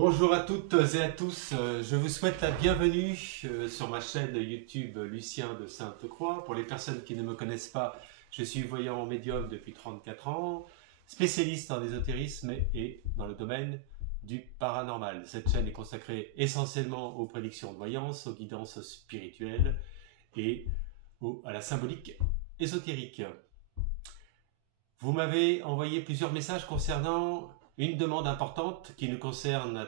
Bonjour à toutes et à tous, je vous souhaite la bienvenue sur ma chaîne YouTube Lucien de Sainte-Croix. Pour les personnes qui ne me connaissent pas, je suis voyant médium depuis 34 ans, spécialiste en ésotérisme et dans le domaine du paranormal. Cette chaîne est consacrée essentiellement aux prédictions de voyance, aux guidances spirituelles et à la symbolique ésotérique. Vous m'avez envoyé plusieurs messages concernant une demande importante qui nous concerne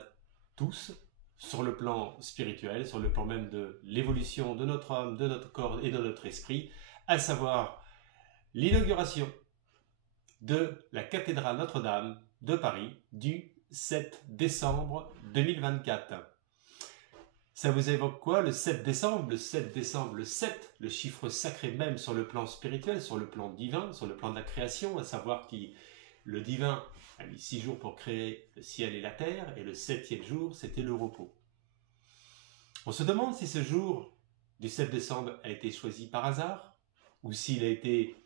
tous sur le plan spirituel, sur le plan même de l'évolution de notre âme, de notre corps et de notre esprit, à savoir l'inauguration de la cathédrale Notre-Dame de Paris du 7 décembre 2024. Ça vous évoque quoi le 7 décembre? Le 7 décembre, le 7, le chiffre sacré même sur le plan spirituel, sur le plan divin, sur le plan de la création, à savoir que le divin a mis 6 jours pour créer le ciel et la terre, et le 7e jour, c'était le repos. On se demande si ce jour du 7 décembre a été choisi par hasard, ou s'il a été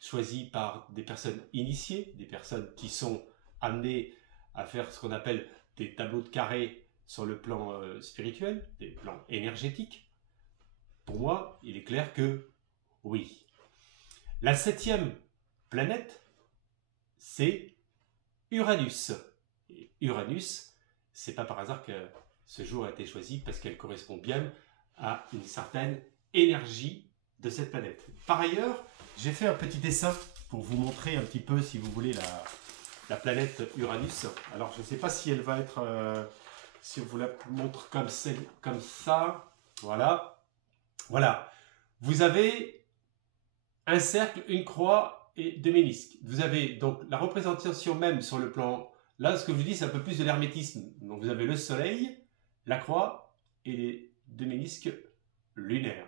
choisi par des personnes initiées, des personnes qui sont amenées à faire ce qu'on appelle des tableaux de carré sur le plan spirituel, des plans énergétiques. Pour moi, il est clair que oui. La 7e planète, c'est Uranus. Et Uranus, c'est pas par hasard que ce jour a été choisi, parce qu'elle correspond bien à une certaine énergie de cette planète. Par ailleurs, j'ai fait un petit dessin pour vous montrer un petit peu, si vous voulez, la planète Uranus. Alors, je ne sais pas si elle va être... si on vous la montre comme ça, voilà. Voilà. Vous avez un cercle, une croix et deux ménisques. Vous avez donc la représentation même sur le plan... Là, ce que je vous dis, c'est un peu plus de l'hermétisme. Donc, vous avez le soleil, la croix et les deux ménisques lunaires.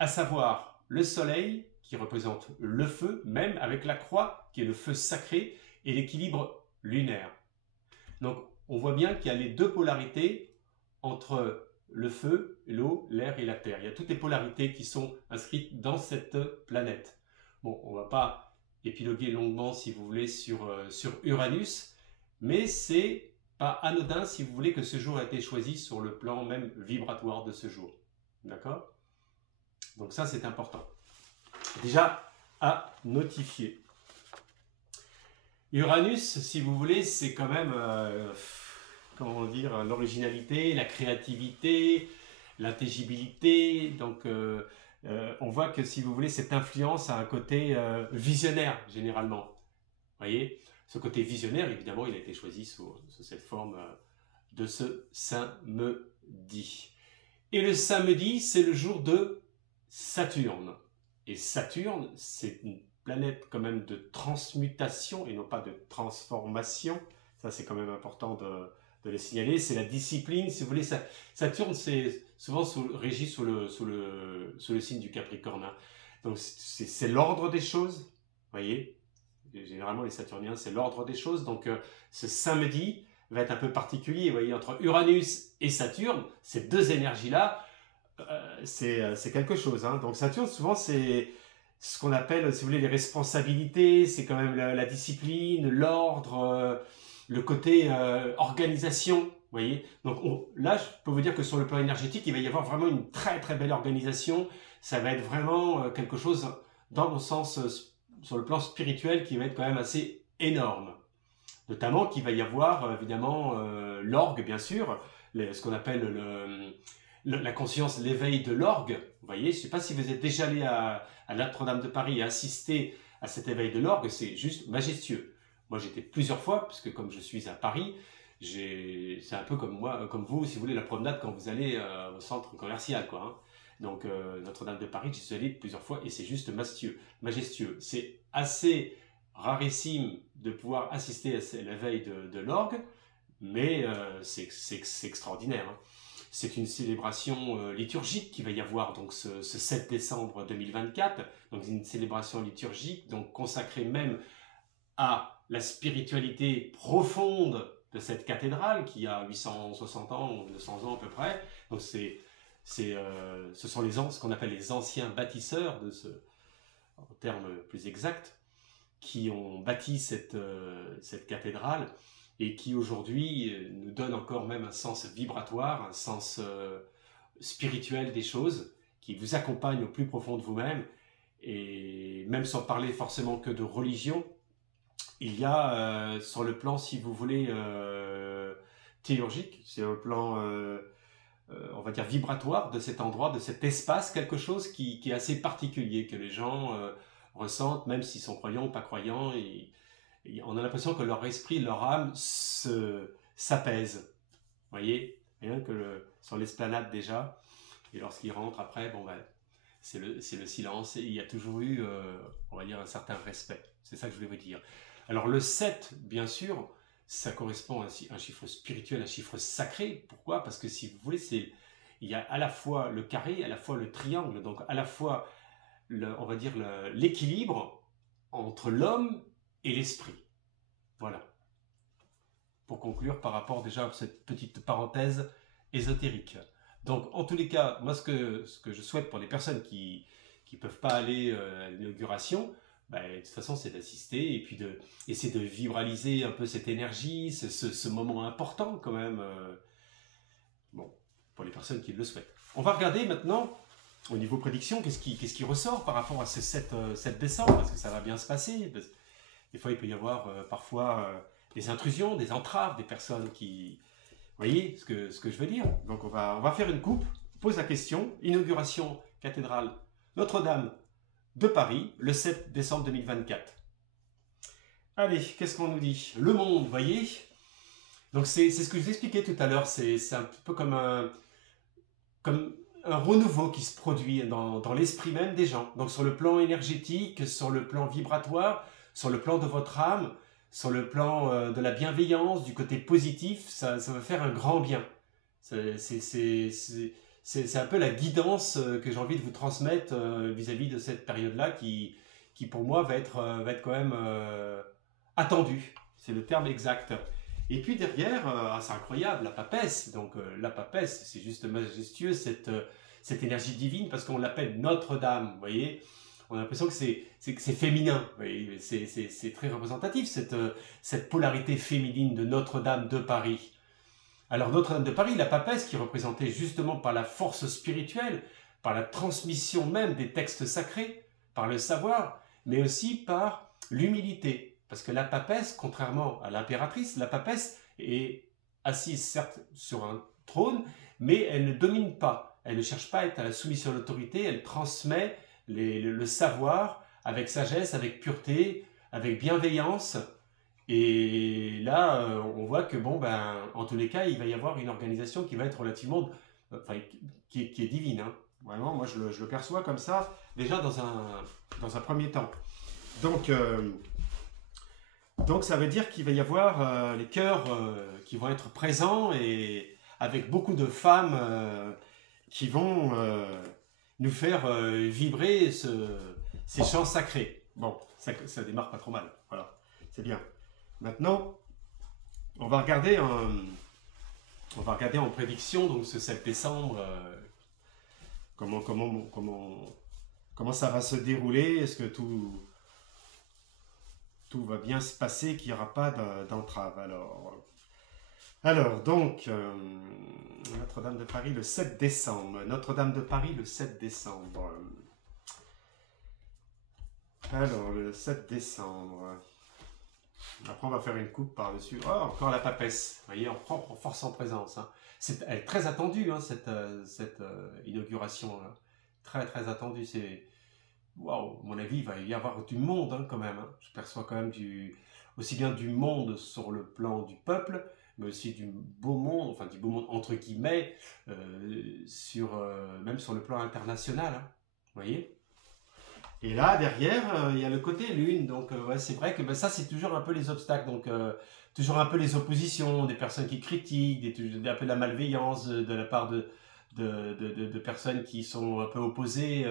À savoir le soleil qui représente le feu, même avec la croix qui est le feu sacré et l'équilibre lunaire. Donc, on voit bien qu'il y a les deux polarités entre le feu, l'eau, l'air et la terre. Il y a toutes les polarités qui sont inscrites dans cette planète. Bon, on ne va pas épiloguer longuement, si vous voulez, sur Uranus, mais c'est pas anodin, si vous voulez, que ce jour a été choisi sur le plan même vibratoire de ce jour. D'accord? Donc ça, c'est important. Déjà, à notifier. Uranus, si vous voulez, c'est quand même, comment dire, l'originalité, la créativité, l'intelligibilité. Donc, on voit que, si vous voulez, cette influence a un côté visionnaire, généralement. Vous voyez? Ce côté visionnaire, évidemment, il a été choisi sous cette forme de ce samedi. Et le samedi, c'est le jour de Saturne. Et Saturne, c'est une planète quand même de transmutation et non pas de transformation. Ça, c'est quand même important de le signaler. C'est la discipline, si vous voulez. Saturne, c'est souvent régi sous le signe du Capricorne. Hein. Donc, c'est l'ordre des choses, vous voyez. Généralement, les Saturniens, c'est l'ordre des choses. Donc, ce samedi va être un peu particulier. Vous voyez, entre Uranus et Saturne, ces deux énergies-là, c'est quelque chose. Hein. Donc, Saturne, souvent, c'est ce qu'on appelle, si vous voulez, les responsabilités. C'est quand même la discipline, l'ordre, le côté organisation. Vous voyez. Donc, là, je peux vous dire que sur le plan énergétique, il va y avoir vraiment une très, très belle organisation. Ça va être vraiment quelque chose, dans mon sens, sur le plan spirituel, qui va être quand même assez énorme. Notamment qu'il va y avoir, évidemment, l'orgue, bien sûr, ce qu'on appelle la conscience, l'éveil de l'orgue. Vous voyez, je ne sais pas si vous êtes déjà allé à Notre-Dame de Paris et assisté à cet éveil de l'orgue, c'est juste majestueux. Moi, j'étais plusieurs fois, parce que comme je suis à Paris, c'est un peu comme moi, comme vous, si vous voulez, la promenade quand vous allez au centre commercial, quoi. Hein. Donc, Notre-Dame de Paris, j'y suis allé plusieurs fois et c'est juste majestueux. C'est assez rarissime de pouvoir assister à l'éveil de l'orgue, mais c'est extraordinaire. Hein. C'est une célébration liturgique qui va y avoir donc ce 7 décembre 2024, donc une célébration liturgique donc consacrée même à la spiritualité profonde de cette cathédrale qui a 860 ans, 900 ans à peu près. Donc ce sont ce qu'on appelle les anciens bâtisseurs, en termes plus exacts, qui ont bâti cette cathédrale. et qui aujourd'hui nous donne encore même un sens vibratoire, un sens spirituel des choses, qui vous accompagne au plus profond de vous-même, et même sans parler forcément que de religion, il y a sur le plan, si vous voulez, théurgique, c'est un plan, on va dire, vibratoire de cet endroit, de cet espace, quelque chose qui est assez particulier, que les gens ressentent, même s'ils sont croyants ou pas croyants, et on a l'impression que leur esprit, leur âme s'apaise. Vous voyez, rien que sur l'esplanade déjà, et lorsqu'ils rentrent après, bon ben, c'est le silence, et il y a toujours eu, on va dire, un certain respect. C'est ça que je voulais vous dire. Alors le 7, bien sûr, ça correspond à un chiffre spirituel, un chiffre sacré. Pourquoi? Parce que si vous voulez, il y a à la fois le carré, à la fois le triangle, donc à la fois, on va dire, l'équilibre entre l'homme et l'esprit. Voilà. Pour conclure par rapport déjà à cette petite parenthèse ésotérique. Donc en tous les cas, moi ce que je souhaite pour les personnes qui ne peuvent pas aller à l'inauguration, ben, de toute façon c'est d'assister et puis d'essayer de vibraliser un peu cette énergie, ce moment important quand même, bon, pour les personnes qui le souhaitent. On va regarder maintenant, au niveau prédiction, qu'est-ce qui ressort par rapport à ce 7 décembre, parce que ça va bien se passer. Des fois il peut y avoir parfois des intrusions, des entraves, des personnes qui... Vous voyez ce que je veux dire? Donc on va faire une coupe, pose la question, inauguration cathédrale Notre-Dame de Paris, le 7 décembre 2024. Allez, qu'est-ce qu'on nous dit? Le monde, vous voyez? Donc c'est ce que je vous expliquais tout à l'heure, c'est un peu comme un renouveau qui se produit dans l'esprit même des gens. Donc sur le plan énergétique, sur le plan vibratoire, sur le plan de votre âme, sur le plan de la bienveillance, du côté positif, ça va faire un grand bien. C'est un peu la guidance que j'ai envie de vous transmettre vis-à-vis de cette période-là qui pour moi va être quand même attendue. C'est le terme exact. Et puis derrière, c'est incroyable, la papesse. Donc la papesse, c'est juste majestueux, cette énergie divine, parce qu'on l'appelle Notre-Dame, vous voyez. On a l'impression que c'est féminin, c'est très représentatif, cette polarité féminine de Notre-Dame de Paris. Alors Notre-Dame de Paris, la papesse qui est représentée justement par la force spirituelle, par la transmission même des textes sacrés, par le savoir, mais aussi par l'humilité. Parce que la papesse, contrairement à l'impératrice, la papesse est assise certes sur un trône, mais elle ne domine pas. Elle ne cherche pas à être à la soumission de l'autorité, elle transmet le savoir avec sagesse, avec pureté, avec bienveillance. Et là, on voit que, bon, ben, en tous les cas, il va y avoir une organisation qui va être relativement, enfin, qui est divine. Hein. Vraiment, moi, je le perçois comme ça, déjà dans un premier temps. Donc ça veut dire qu'il va y avoir les cœurs qui vont être présents et avec beaucoup de femmes qui vont nous faire vibrer ces chants sacrés. Bon, ça démarre pas trop mal. Voilà, c'est bien. Maintenant, on va regarder en prédiction donc ce 7 décembre comment ça va se dérouler. Est-ce que tout va bien se passer, qu'il n'y aura pas d'entrave. Alors donc, Notre-Dame de Paris le 7 décembre. Notre-Dame de Paris le 7 décembre. Alors, le 7 décembre. Après, on va faire une coupe par-dessus. Oh, encore la papesse. Vous voyez, on prend force en présence. Hein. Elle est très attendue, hein, cette inauguration. Là. Très, très attendue. C'est... Waouh, à mon avis, il va y avoir du monde hein, quand même. Hein. Je perçois quand même aussi bien du monde sur le plan du peuple, mais aussi du beau monde, enfin du beau monde entre guillemets, même sur le plan international. Hein. Vous voyez? Et là, derrière, il y a le côté lune. Donc, ouais, c'est vrai que ça, c'est toujours un peu les obstacles. Donc, toujours un peu les oppositions, des personnes qui critiquent, un peu de la malveillance de la part de personnes qui sont un peu opposées.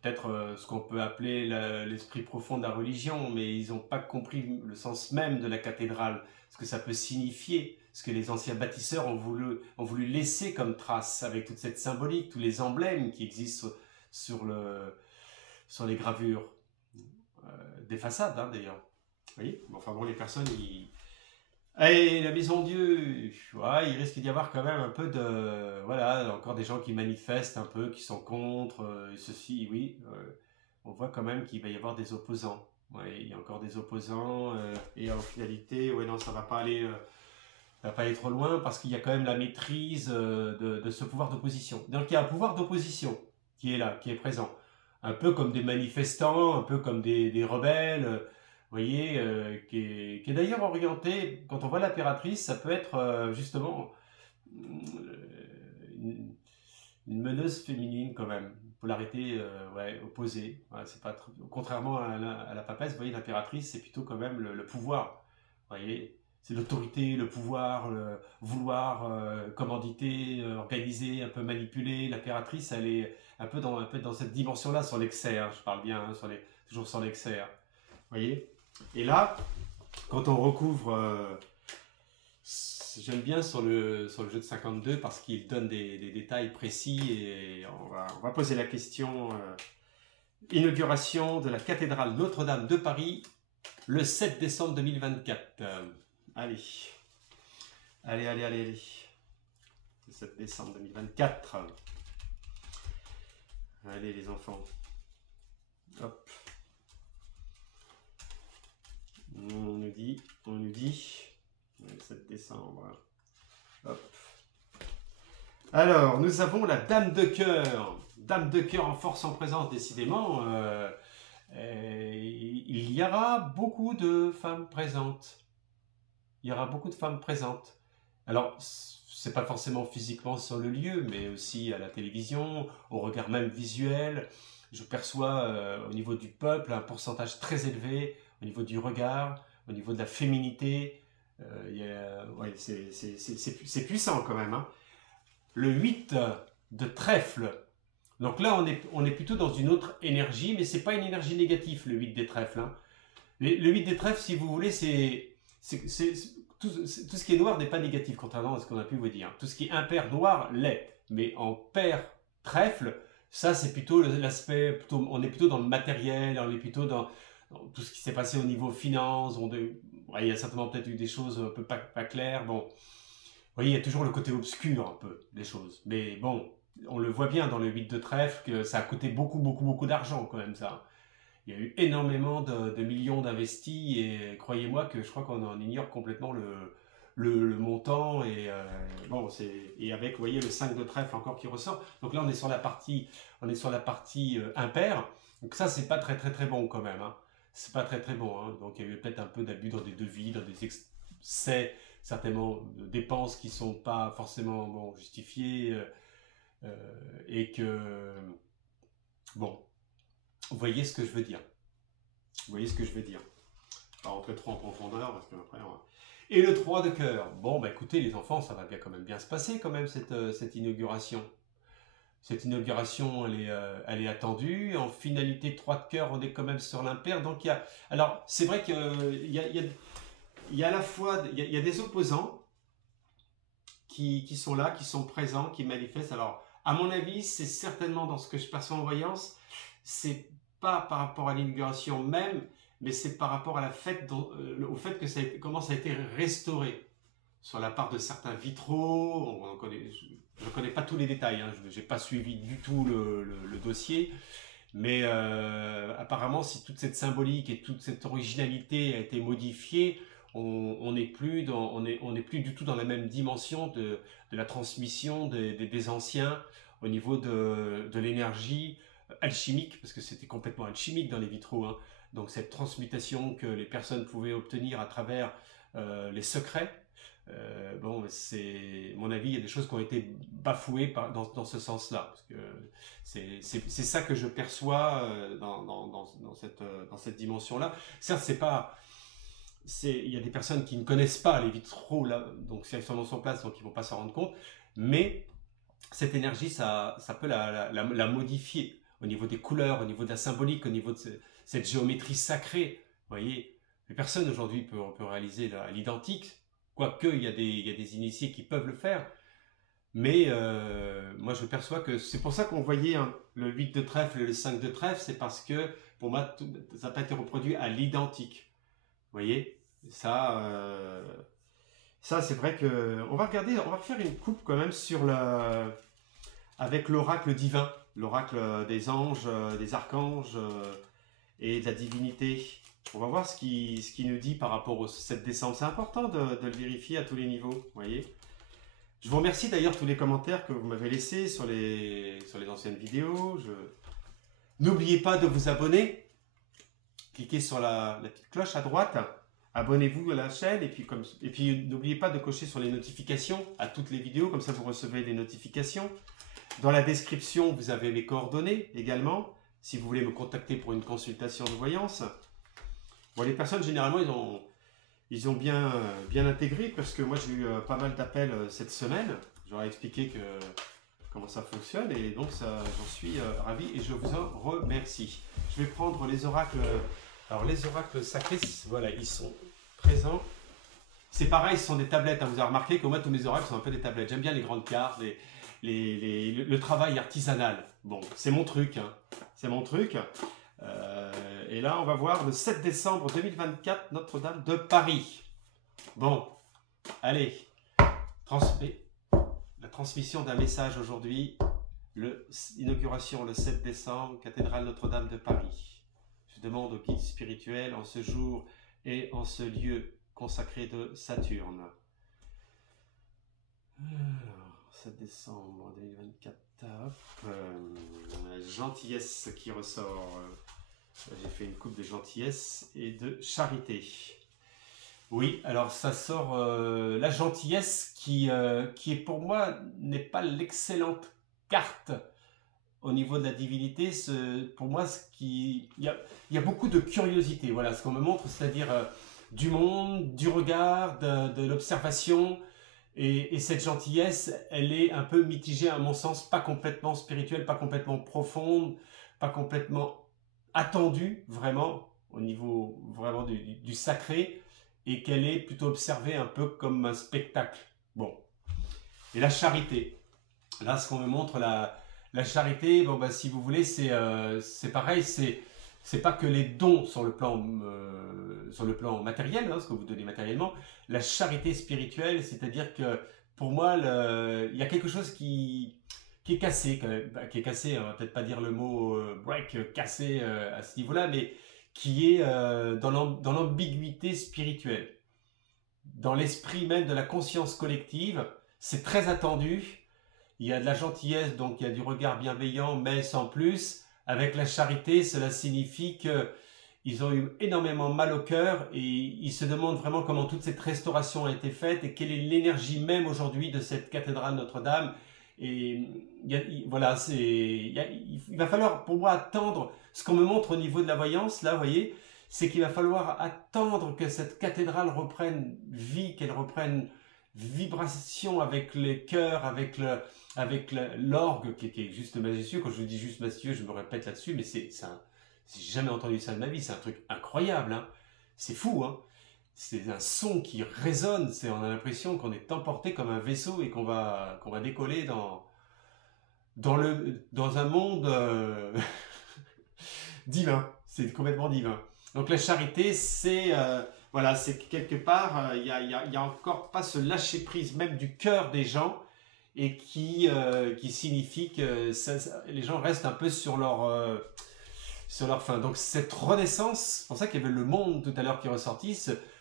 Peut-être ce qu'on peut appeler l'esprit profond de la religion, mais ils n'ont pas compris le sens même de la cathédrale, ce que ça peut signifier, ce que les anciens bâtisseurs ont voulu laisser comme trace, avec toute cette symbolique, tous les emblèmes qui existent sur les gravures des façades, hein, d'ailleurs. voyez, enfin bon, les personnes, ils... Et la maison de Dieu, ouais, il risque d'y avoir quand même un peu de... Voilà, encore des gens qui manifestent un peu, qui sont contre, ceci, oui. On voit quand même qu'il va y avoir des opposants. Ouais, il y a encore des opposants, et en finalité, ouais, non, ça va pas aller... ça va pas aller trop loin parce qu'il y a quand même la maîtrise de ce pouvoir d'opposition. Donc il y a un pouvoir d'opposition qui est là, qui est présent. Un peu comme des manifestants, un peu comme des rebelles, vous voyez, qui est d'ailleurs orienté, quand on voit l'impératrice, ça peut être justement une meneuse féminine quand même, une polarité ouais, opposée. Voilà, c'est pas contrairement à la papesse, vous voyez, l'impératrice, c'est plutôt quand même le pouvoir. Vous voyez, c'est l'autorité, le pouvoir, vouloir commanditer, organiser, un peu manipuler. L'impératrice, elle est un peu dans cette dimension-là, sur l'excès. Hein, je parle bien, hein, toujours sur l'excès. Hein, vous voyez. Et là, quand on recouvre, j'aime bien sur le jeu de 52 parce qu'il donne des détails précis et on va poser la question. Inauguration de la cathédrale Notre-Dame de Paris le 7 décembre 2024. Allez. Le 7 décembre 2024. Allez les enfants. Hop. On nous dit. Le 7 décembre. Hop. Alors, nous avons la Dame de cœur. Dame de cœur en force en présence, décidément. Il y aura beaucoup de femmes présentes. Il y aura beaucoup de femmes présentes. Alors, c'est pas forcément physiquement sur le lieu, mais aussi à la télévision, au regard même visuel. Je perçois au niveau du peuple un pourcentage très élevé, au niveau du regard, au niveau de la féminité. Ouais, c'est puissant quand même. Hein. Le 8 de trèfle. Donc là, on est plutôt dans une autre énergie, mais c'est pas une énergie négative, le 8 des trèfles. Hein. Le 8 des trèfles, si vous voulez, tout ce qui est noir n'est pas négatif, contrairement à ce qu'on a pu vous dire. Tout ce qui est impair noir l'est, mais en pair trèfle, ça c'est plutôt l'aspect, on est plutôt dans le matériel, on est plutôt dans tout ce qui s'est passé au niveau finance. Il y a certainement peut-être eu des choses un peu pas claires. Bon, vous voyez, il y a toujours le côté obscur un peu des choses, mais bon, on le voit bien dans le 8 de trèfle que ça a coûté beaucoup d'argent quand même ça. Il y a eu énormément de millions d'investis et croyez-moi que je crois qu'on en ignore complètement le montant et bon et avec vous voyez le 5 de trèfle encore qui ressort. Donc là on est sur la partie impair. Donc ça c'est pas très bon quand même. Hein. C'est pas très bon. Hein. Donc il y a eu peut-être un peu d'abus dans des devis, dans des excès, certainement de dépenses qui sont pas forcément bon justifiées et que bon. Vous voyez ce que je veux dire. Vous voyez ce que je veux dire. Pas rentrer trop en profondeur parce que après. Et le 3 de cœur. Bon, bah écoutez, les enfants, ça va bien quand même bien se passer quand même cette inauguration. Cette inauguration, elle est attendue. En finalité, 3 de cœur, on est quand même sur l'impair. Donc il y a. Alors c'est vrai qu'il y a à la fois il y a des opposants qui sont là, qui sont présents, qui manifestent. Alors à mon avis, c'est certainement dans ce que je perçois en voyance. C'est pas par rapport à l'inauguration même, mais c'est par rapport à au fait que comment ça a été restauré sur la part de certains vitraux. Je ne connais pas tous les détails, hein, je n'ai pas suivi du tout le dossier, mais apparemment, si toute cette symbolique et toute cette originalité a été modifiée, on n'est plus du tout dans la même dimension de la transmission des anciens au niveau de l'énergie alchimique, parce que c'était complètement alchimique dans les vitraux. Hein. Donc cette transmutation que les personnes pouvaient obtenir à travers les secrets, bon, c'est mon avis, il y a des choses qui ont été bafouées dans ce sens-là. Parce que c'est ça que je perçois dans cette dimension-là. Certes, il y a des personnes qui ne connaissent pas les vitraux, là, donc si elles sont en place, donc ils ne vont pas s'en rendre compte, mais cette énergie, ça peut la modifier au niveau des couleurs, au niveau de la symbolique, au niveau de cette géométrie sacrée. Vous voyez, les personnes aujourd'hui peuvent réaliser à l'identique, quoique il y a des initiés qui peuvent le faire, mais moi je perçois que c'est pour ça qu'on voyait le 8 de trèfle et le 5 de trèfle, c'est parce que pour moi ça n'a pas été reproduit à l'identique. voyez, ça, ça c'est vrai que on va regarder, on va refaire une coupe quand même sur avec l'oracle divin, l'oracle des anges, des archanges et de la divinité. On va voir ce qui nous dit par rapport au 7 décembre. C'est important de le vérifier à tous les niveaux, vous voyez. Je vous remercie d'ailleurs tous les commentaires que vous m'avez laissés sur les anciennes vidéos. N'oubliez pas de vous abonner. Cliquez sur la petite cloche à droite. Abonnez-vous à la chaîne et puis n'oubliez pas de cocher sur les notifications à toutes les vidéos. Comme ça, vous recevez des notifications. Dans la description, vous avez mes coordonnées également. Si vous voulez me contacter pour une consultation de voyance. Bon, les personnes, généralement, ils ont bien intégré parce que moi, j'ai eu pas mal d'appels cette semaine. J'aurais expliqué comment ça fonctionne et donc j'en suis ravi et je vous en remercie. Je vais prendre les oracles. Alors, les oracles sacrés, voilà, ils sont présents. C'est pareil, ce sont des tablettes. Hein. Vous avez remarqué que moi, tous mes oracles sont un peu des tablettes. J'aime bien les grandes cartes, le travail artisanal. Bon, c'est mon truc. Hein. C'est mon truc. Et là, on va voir le 7 décembre 2024, Notre-Dame de Paris. Bon, allez, la transmission d'un message aujourd'hui, l'inauguration le 7 décembre, cathédrale Notre-Dame de Paris. Je demande au guide spirituel en ce jour et en ce lieu consacré de Saturne. Alors, 7 décembre 2024, gentillesse qui ressort. J'ai fait une coupe de gentillesse et de charité. Oui, alors ça sort la gentillesse qui est pour moi n'est pas l'excellente carte au niveau de la divinité. Pour moi, il y a beaucoup de curiosité. Voilà ce qu'on me montre, c'est-à-dire du monde, du regard, de l'observation. Et cette gentillesse, elle est un peu mitigée à mon sens, pas complètement spirituelle, pas complètement profonde, pas complètement attendue vraiment au niveau vraiment du sacré, et qu'elle est plutôt observée un peu comme un spectacle. Bon. Et la charité. Là, ce qu'on me montre, la charité, bon, bah, si vous voulez, c'est pareil, c'est pas que les dons sur le plan matériel, hein, ce que vous donnez matériellement, la charité spirituelle, c'est-à-dire que pour moi, il y a quelque chose qui est cassé, quand même. Qui est cassé, on va peut-être pas dire le mot break, cassé à ce niveau-là, mais qui est dans l'ambiguïté spirituelle. Dans l'esprit même de la conscience collective, c'est très attendu. Il y a de la gentillesse, donc il y a du regard bienveillant, mais sans plus. Avec la charité, cela signifie qu'ils ont eu énormément mal au cœur et ils se demandent vraiment comment toute cette restauration a été faite et quelle est l'énergie même aujourd'hui de cette cathédrale Notre-Dame. Et voilà, il va falloir pour moi attendre ce qu'on me montre au niveau de la voyance, là, vous voyez, c'est qu'il va falloir attendre que cette cathédrale reprenne vie, qu'elle reprenne vibration avec les cœurs, avec l'orgue qui est juste majestueux. Quand je vous dis juste majestueux, je me répète là-dessus, mais j'ai jamais entendu ça de ma vie, c'est un truc incroyable, hein. C'est fou, hein. C'est un son qui résonne, on a l'impression qu'on est emporté comme un vaisseau et qu'on va décoller dans un monde divin, c'est complètement divin. Donc la charité, voilà, c'est quelque part, il y a encore pas ce lâcher prise même du cœur des gens et qui signifie que les gens restent un peu sur leur fin. Donc cette renaissance, c'est pour ça qu'il y avait le monde tout à l'heure qui est ressorti,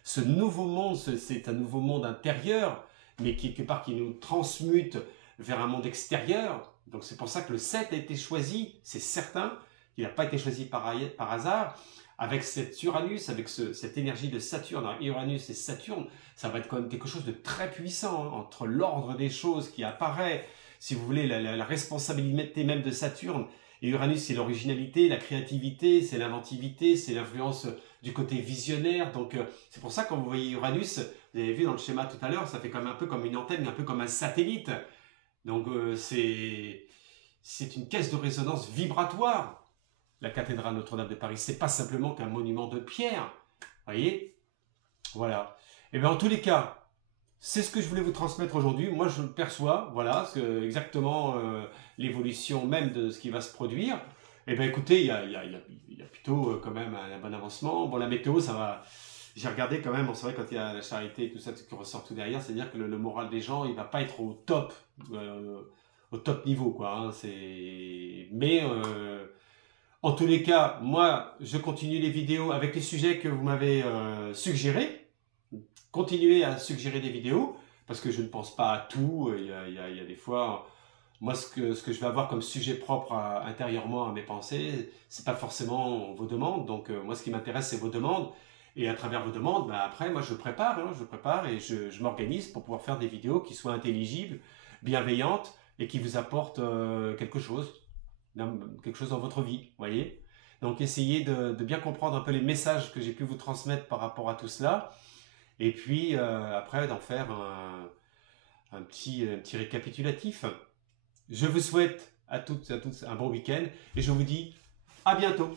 ce nouveau monde, c'est un nouveau monde intérieur, mais quelque part qui nous transmute vers un monde extérieur. Donc c'est pour ça que le 7 a été choisi, c'est certain, il n'a pas été choisi par hasard. Avec cet Uranus, avec cette énergie de Saturne, alors Uranus et Saturne, ça va être quand même quelque chose de très puissant, hein, entre l'ordre des choses qui apparaît, si vous voulez, la responsabilité même de Saturne. Et Uranus, c'est l'originalité, la créativité, c'est l'inventivité, c'est l'influence du côté visionnaire. Donc c'est pour ça que quand vous voyez Uranus, vous avez vu dans le schéma tout à l'heure, ça fait comme un peu comme une antenne, un peu comme un satellite. Donc c'est une caisse de résonance vibratoire. La cathédrale Notre-Dame de Paris, c'est pas simplement qu'un monument de pierre, voyez, voilà. Et bien en tous les cas, c'est ce que je voulais vous transmettre aujourd'hui. Moi, je le perçois, voilà, exactement l'évolution même de ce qui va se produire. Et bien écoutez, il y a plutôt quand même un bon avancement. Bon, la météo, ça j'ai regardé quand même, c'est vrai quand il y a la charité et tout ça qui ressort tout derrière, c'est-à-dire que le moral des gens, il va pas être au top niveau, quoi. Hein, mais en tous les cas, moi, je continue les vidéos avec les sujets que vous m'avez suggérés. Continuez à suggérer des vidéos, parce que je ne pense pas à tout. Il y a des fois, moi, ce que je vais avoir comme sujet propre intérieurement à mes pensées, c'est pas forcément vos demandes. Donc, moi, ce qui m'intéresse, c'est vos demandes. Et à travers vos demandes, bah, après, moi, je prépare et je m'organise pour pouvoir faire des vidéos qui soient intelligibles, bienveillantes et qui vous apportent quelque chose dans votre vie, vous voyez. Donc, essayez de bien comprendre un peu les messages que j'ai pu vous transmettre par rapport à tout cela. Et puis, après, d'en faire un petit récapitulatif. Je vous souhaite à toutes et à tous un bon week-end et je vous dis à bientôt.